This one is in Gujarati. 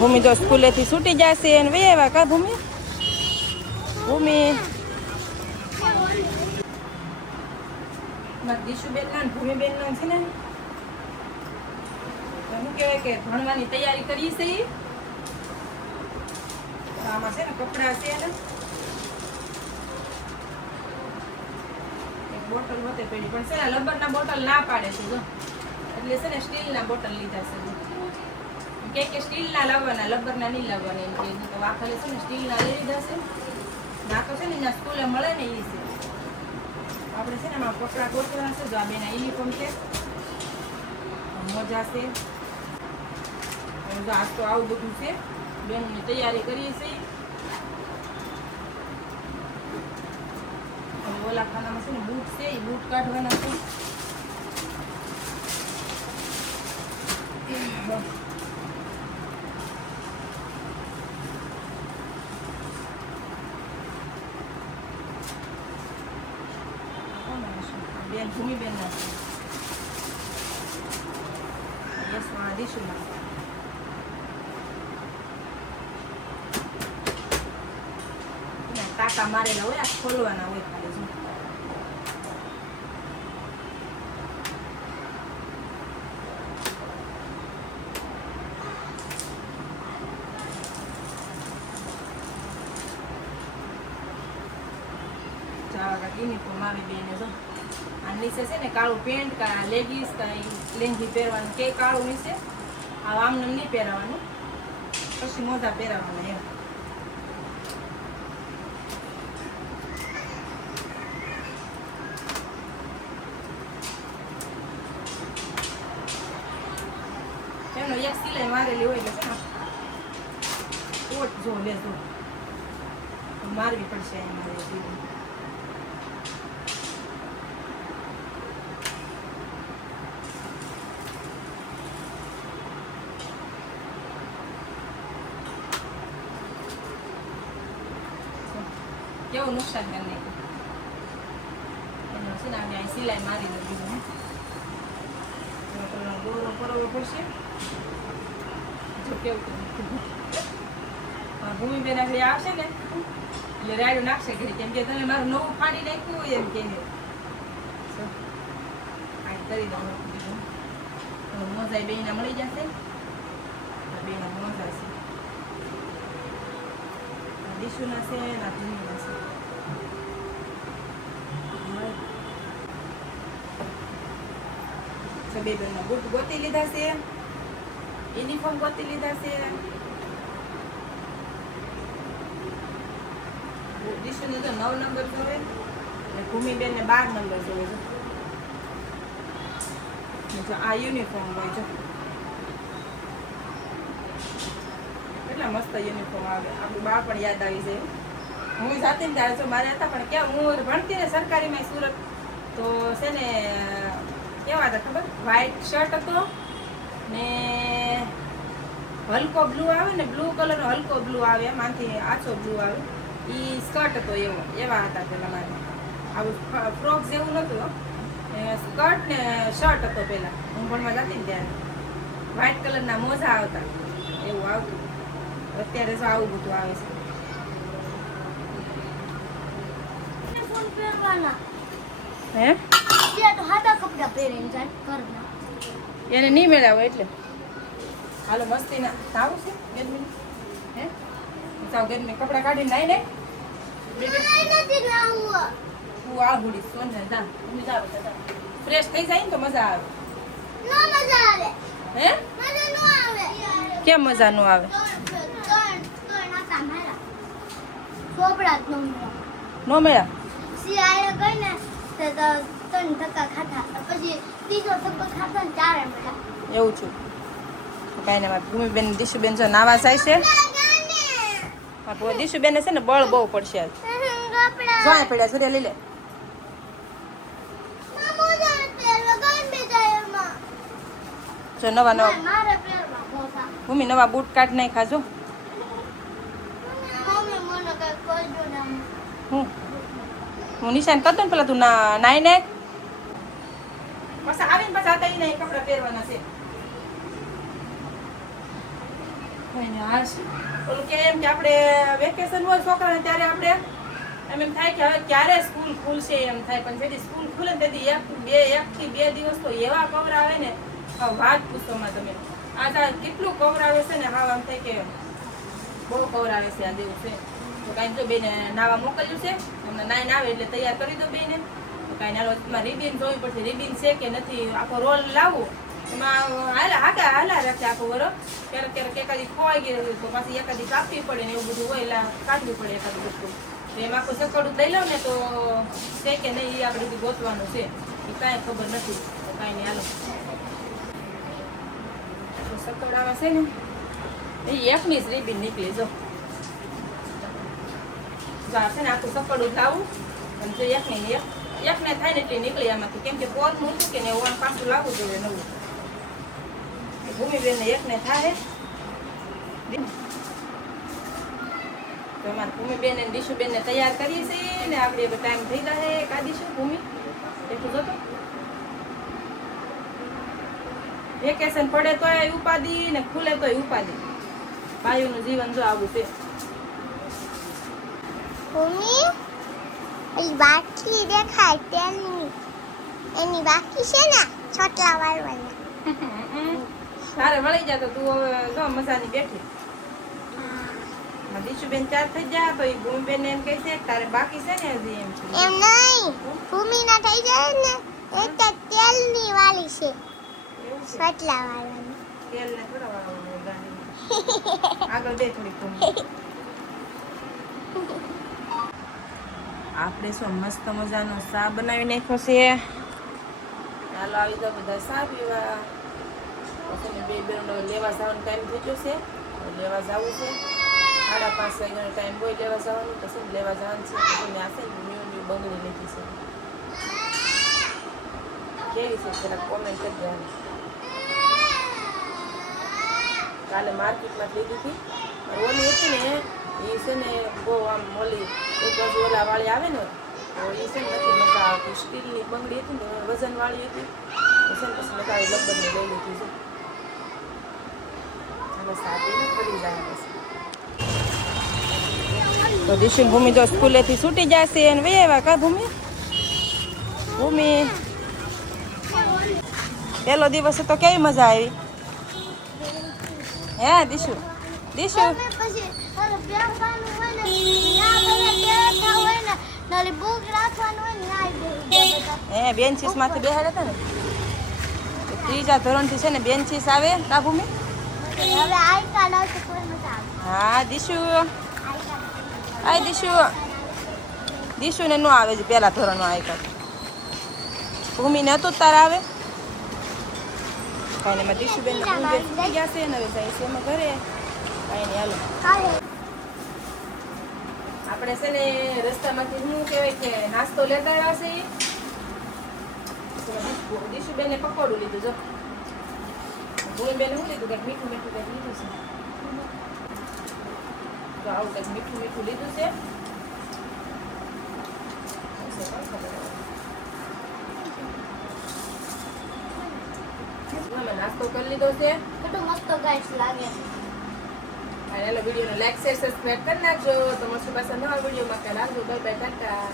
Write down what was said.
ભૂમિ તો સ્કૂલેથી છૂટી જશે અને વે એવા કા ભૂમિ ભૂમિ દીશુબેન ના ભૂમિબેન નો છે ને શું કહેવાય કે ભણવાની તૈયારી કરી છે. આમાં છે ને કપડા છે ને એક બોટલ હોતે પડી પણ છે ને લબરના બોટલ ના પાડે છે જો એટલે છે ને સ્ટીલના બોટલ લીધા છે કે સ્ટીલના લાવવાના લબરના નહીં લાવવાના એમ કે તો વાખલે છે ને સ્ટીલના લઈ લીધા છે. ના તો છે ને ત્યાં સ્કૂલે મળે ને એ છે આપણે છે ને એમાં કપડાં ગોતવાના છે. જો આ બેના યુનિફોર્મ છે મોજા છે આજ તો આવું બધું છે. બેનની તૈયારી કરીએ છીએ. ઓલા ખાનામાં છે ને બૂટ છે એ બૂટ કાઢવાના છે. બેન ભૂમિબેન ના છે યસમાં દીશુમાં કાકા મારેલા હોય આ ખોલવાના હોય ખાલી શું યુનિફોર્મ આવી બેને જો આ નીચે છે ને કાળું પેન્ટ કા લેગીસ કા લેંગી પહેરવાનું કે કાળું નીચે આમને નહીં પહેરવાનું પછી મોજા પહેરવાના એમ. એનો એક સિલાઈ મારેલી હોય એટલે છે ને કોટ જો લેજો મારવી પડશે એમાં કેવું નુકસાન કરી નાખ્યું એનો છે ને આપણે અહીં સિલાઈ મારી દીધું દોરો પરવો પડશે. જો કેવું ભૂમિબેન આગળ આવશે ને એટલે રાયડું નાખશે ઘડી કેમ કે તમે મારું નવું ફાડી નાખ્યું હોય એમ કે કરી દઉં મોજા બેના મળી જશે. બેના મોજા છે દીશુના છે ના ભૂમિના છે. બે બેનના બૂટ ગોતી લીધા છે યુનિફોર્મ ગોતી લીધા છે. દીશુને તો 9 નંબર જોવે અને ભૂમિબેન ને 12 નંબર જોવે છે. આ યુનિફોર્મ હોય છે કેટલા મસ્ત યુનિફોર્મ આવે. આપણું બા પણ યાદ આવી જાય. હું જાતી ને ત્યારે મારે હતા પણ કેમ હું ભણતી ને સરકારીમાં સુરત તો છે ને કેવા હતા ખબર વ્હાઈટ શર્ટ હતો ને હલકો બ્લુ આવે ને બ્લુ કલરનો હલકો બ્લુ આવે એમાંથી આછો બ્લુ આવે એ સ્કર્ટ હતો એવા હતા પેલા મારે. આવું ફ્રોક જેવું નહોતું સ્કર્ટ ને શર્ટ હતો પેલા હું ભણવા જતી ને ત્યારે. વ્હાઈટ કલરના મોજા આવતા એવું આવતું. અત્યારે જો આવું બધું આવે છે. હે તો હાદા કપડા પહેરીને જાય ઘરના એને નહીં મેળાવે એટલે હાલો મસ્તી ના આવું છે ગરમી હે ચાવ ગરમી કપડા કાઢીને નાઈ ને તું આ ગુડી સોન જા મજા આવે ફ્રેશ થઈ જાય ને તો મજા આવે. નો મજા આવે હે મજા નો આવે કેમ મજા નો આવે નો મેળા સિયાએ ગઈ ને તો 3 ધક્કા ખાતા પછી ત્રીજો ધક્કો ખાતા ને 4 મળ્યા એવું છું કાંઈ ના ભૂમિબેન દીશુબેન જો નાવા જાય છે. દીશુબેન છે ને બળ બહુ પડશે આજ જોયા પડ્યા છે લઈ લે જો નવા નવા ભૂમિ નવા બૂટ કાઢ નાઈ ખાજો. હું નિશાન કરતો ને પેલા તું નાઈ ને પછી આવીને પછી આતા નહીં કપડા પહેરવાના છે. કઈ નહીં હાશ ઓલું કે એમ કે આપણે વેકેશન હોય છોકરાને ત્યારે આપણે એમ થાય કે હવે ક્યારે સ્કૂલ ખુલશે એમ થાય પણ જેથી સ્કૂલ ખુલે ને તેથી એક થી બે દિવસ તો એવા કવર આવે ને વાત પૂછોમાં તમે આ કેટલું કવર આવે છે ને હા આમ થાય કે બહુ કવર આવે છે આ દેવું છે તો કાંઈ જો બેને નાવા મોકલ્યું છે તમને નાઈને આવે એટલે તૈયાર કરી દો બેને તો કાંઈ નાનો તમારે રિબિન જોવી પડશે રિબિન છે કે નથી આખો રોલ લાવવો એમાં હાલા રાખે આખો વરો ક્યારેક એકાદી ખોવાઈ ગઈ તો પાછી એકાદી કાપવી પડે ને એવું બધું હોય એટલે કાઢવી પડે એકાદી વસ્તુ તો એમાં આખું સકડું દઈ લઉં ને તો છે કે નહીં એ આપણે ગોતવાનું છે એ કાંઈ ખબર નથી તો કાંઈ નહીં હાલો સકડામાં છે ને એ એકની જ રિબિન નીકળી જો છે ને આખું સકડું લાવું અને જો એકને થાય ને એટલી નીકળી આમાંથી કેમ કે પોત મૂકું કે ને એવું પાછું લાવવું જોઈએ નવું ભૂમિબેન ને એકને થાય તો અમારે ભૂમિબેન ને દીશુબેન ને તૈયાર કરીએ છીએ ને આપણે ટાઈમ થઈ જાય કાઢીશું ભૂમિ એટલું જતો વેકેશન પડે તોય ઉપાધિ ને ખુલે તોય ઉપાધિ બાયુનું જીવન જો આવું છે ભૂમિ એ બાકી દેખાય તેની એની બાકી છે ને છોટલા વાળવાના તારે વળી જા તો તું હવે જો મજાની બેઠી દીશુબેન ચાર થઈ જા તો એ ભૂમિબેન એમ કહે છે તારે બાકી છે ને હજી એમ છે એમ નહીં ભૂમિ ના થઈ જાય ને એક તો તેલની વાળી છે એવું છે છોટલા વાળવાની તેલ ને થોડા વાળવાનું ગાડીમાં આગળ દે થોડી ભૂમિ આપણે શું મસ્ત મજાનો ચા બનાવી નાખ્યો છે ચાલો આવી જાવ બધા ચા પીવા પછી બે બેનો લેવા જવાનો ટાઈમ થઈ ગયો છે લેવા જવું છે 5:30 વાગ્યાનો ટાઈમ હોય લેવા જવાનું તો શું લેવા જવાનું છે પછી મેં આશે ન્યૂ બંગડી લીધી છે કેવી છે જરા કોમેન્ટ કરી દેવાનું કાલે માર્કેટમાં લીધી હતી ઓલી હતી ને એ છે ને બહુ આમ ઓલી એક બાજુ ઓલા વાળી આવે ને તો એ છે ને નથી મજા આવતી સ્ટીલની બંગડી હતી ને વજનવાળી હતી તો છે ને પછી મેં કાંઈ લબ્બરની લઈ લીધી છે અને સાદી ને પડી જાય પછી તો દિશુ ભૂમિ જો સ્કૂલેથી છૂટી જશે અને વહી આવ્યા કા ભૂમિ પહેલો દિવસ તો કેવી મજા આવી હે દિશુ પછી ઓલો બેસવાનું હોય ને ત્યાં બધા બેઠા હોય ને નાલી બુક રાખવાનું હોય ને ત્યાં બેસી હે બેન્ચીસ માંથી બેહાડ્યા હતા ને તો ત્રીજા ધોરણથી છે ને બેન્ચીસ આવે કા ભૂમિ હવે આઈ કાર્ડ આવશે કોઈ મજા આવે હા દિશુ આઈ કાર્ડ આય દિશુ ને નો આવે છે પહેલા ધોરણમાં આઈ કાર્ડ ભૂમિને હતું તારે આવે કાંઈ નહીં એમાં દિશુબેન ને ભૂમિબેન થઈ ગયા છે ને હવે જાય છે એમાં ઘરે કાંઈ નહીં હાલો કાલે આપણે છે ને રસ્તામાંથી શું કહેવાય કે નાસ્તો લેતા આવ્યા છે દિશુબેને પકોડું લીધું જો ભૂમિબેને શું લીધું કંઈક મીઠું મીઠું કંઈક લીધું છે તો આવું કંઈક મીઠું મીઠું લીધું છે અમે નાસ્તો કરી લીધો છે કેટલું મસ્ત ગાઈસ લાગે છે અને એનો વિડીયોને લાઈક શેર સબસ્ક્રાઈબ કરી નાખજો તો મળશું પાછા નવા વિડીયોમાં કાલે આવજો બાય બાય ટાટા